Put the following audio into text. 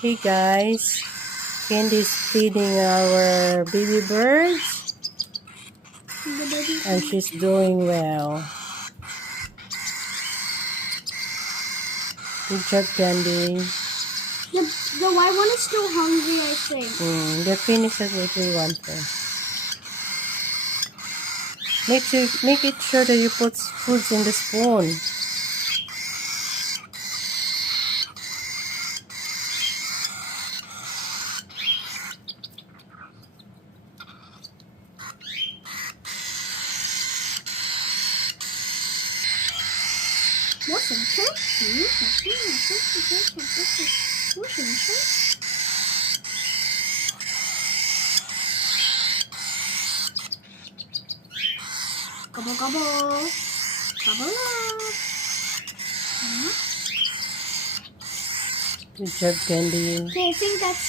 Hey guys, Candy's feeding our baby birds and she's doing well. Good job, Candy. The white one is still hungry, I think. They're finished at what we want to. Make it sure that you put foods in the spoon. Gobble gobble. Gobble up. Good job, Candy. Okay, I think that's